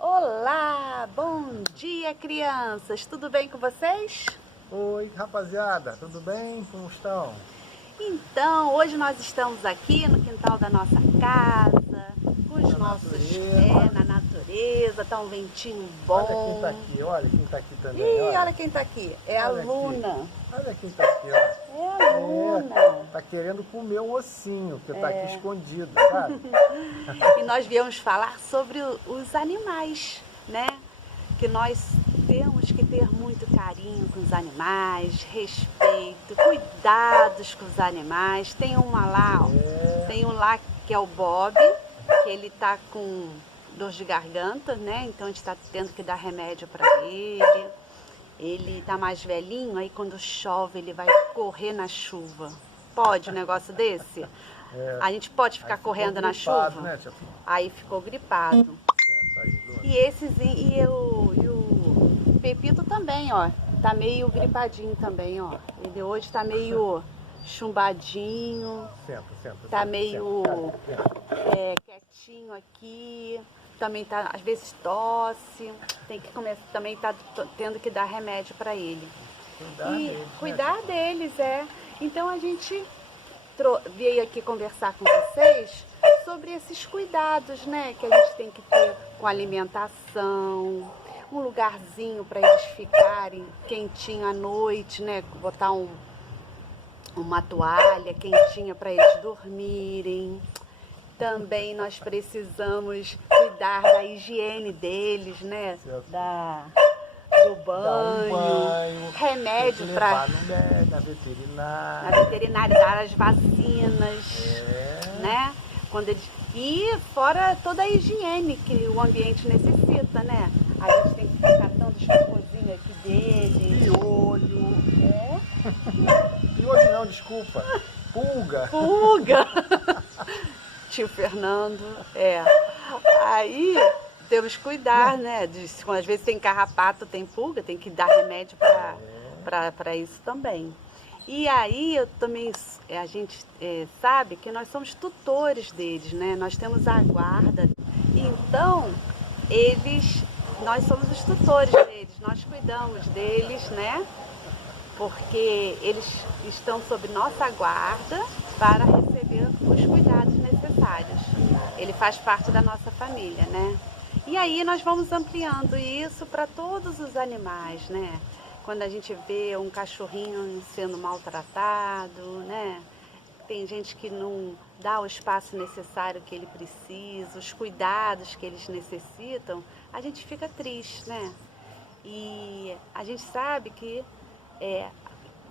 Olá, bom dia, crianças! Tudo bem com vocês? Oi, rapaziada, tudo bem? Como estão? Então, hoje nós estamos aqui no quintal da nossa casa, com os na natureza, tá um ventinho bom. Olha quem tá aqui, olha quem tá aqui também. Olha quem tá aqui, é a Luna. Aqui. Olha quem tá aqui, ó. É a Luna. Tá querendo comer um ossinho, que tá aqui escondido, sabe? E nós viemos falar sobre os animais, né? Que nós temos que ter muito carinho com os animais, respeito, cuidados com os animais. Tem uma lá, ó, tem um lá que é o Bob, que ele tá com dor de garganta, né? Então a gente tá tendo que dar remédio para ele. Ele tá mais velhinho, aí quando chove ele vai correr na chuva. Pode um negócio desse? A gente pode ficar correndo na chuva? Né, aí ficou gripado. E o Pepito também, ó, tá meio gripadinho também, ó. Ele hoje tá meio chumbadinho, tá meio quietinho aqui, também tá, às vezes tosse, tem que começar, também tá tendo que dar remédio para ele. Cuidar deles, Então a gente veio aqui conversar com vocês sobre esses cuidados, né, que a gente tem que ter com a alimentação, um lugarzinho para eles ficarem quentinho à noite, né, botar uma toalha quentinha para eles dormirem. Também nós precisamos cuidar da higiene deles, né, do banho, remédio para na veterinária, dar as vacinas, né? Quando eles, e fora toda a higiene que o ambiente necessita, né? A gente tem que ficar catando os cocôzinhos aqui deles. Piolho. Piolho não, desculpa. Pulga. Tio Fernando, Aí temos que cuidar, né? Às vezes tem carrapato, tem pulga, tem que dar remédio para isso também. E aí a gente sabe que nós somos tutores deles, né? Nós temos a guarda. Então, nós somos os tutores deles, nós cuidamos deles, né? Porque eles estão sob nossa guarda para receber os cuidados necessários. Ele faz parte da nossa família, né? E aí nós vamos ampliando isso para todos os animais, né? Quando a gente vê um cachorrinho sendo maltratado, né? Tem gente que não dá o espaço necessário que ele precisa, os cuidados que eles necessitam, a gente fica triste, né? E a gente sabe que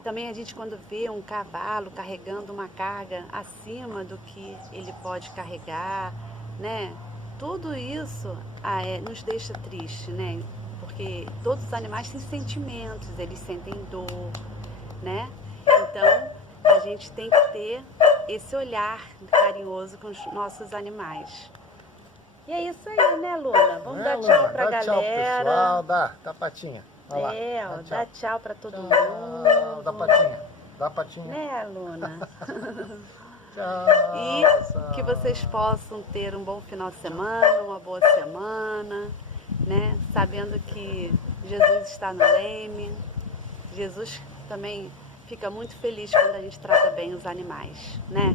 também a gente quando vê um cavalo carregando uma carga acima do que ele pode carregar, né? Tudo isso nos deixa triste, né? Porque todos os animais têm sentimentos, eles sentem dor, né? Então, a gente tem que ter esse olhar carinhoso com os nossos animais. E é isso aí, né, Luna? Vamos dar tchau pra galera. Tchau, pessoal. Dá patinha. Dá tchau pra todo mundo. Dá patinha. Né, Luna? Tchau. E que vocês possam ter um bom final de semana, uma boa semana, né? Sabendo que Jesus está no leme. Jesus também fica muito feliz quando a gente trata bem os animais, né?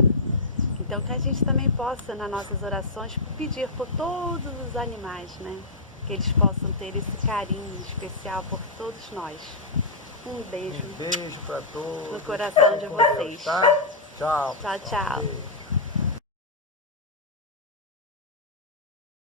Então que a gente também possa, nas nossas orações, pedir por todos os animais, né? Que eles possam ter esse carinho especial por todos nós. Um beijo. Um beijo para todos. No coração de vocês. Deus, tá? Tchau. Tchau, tchau.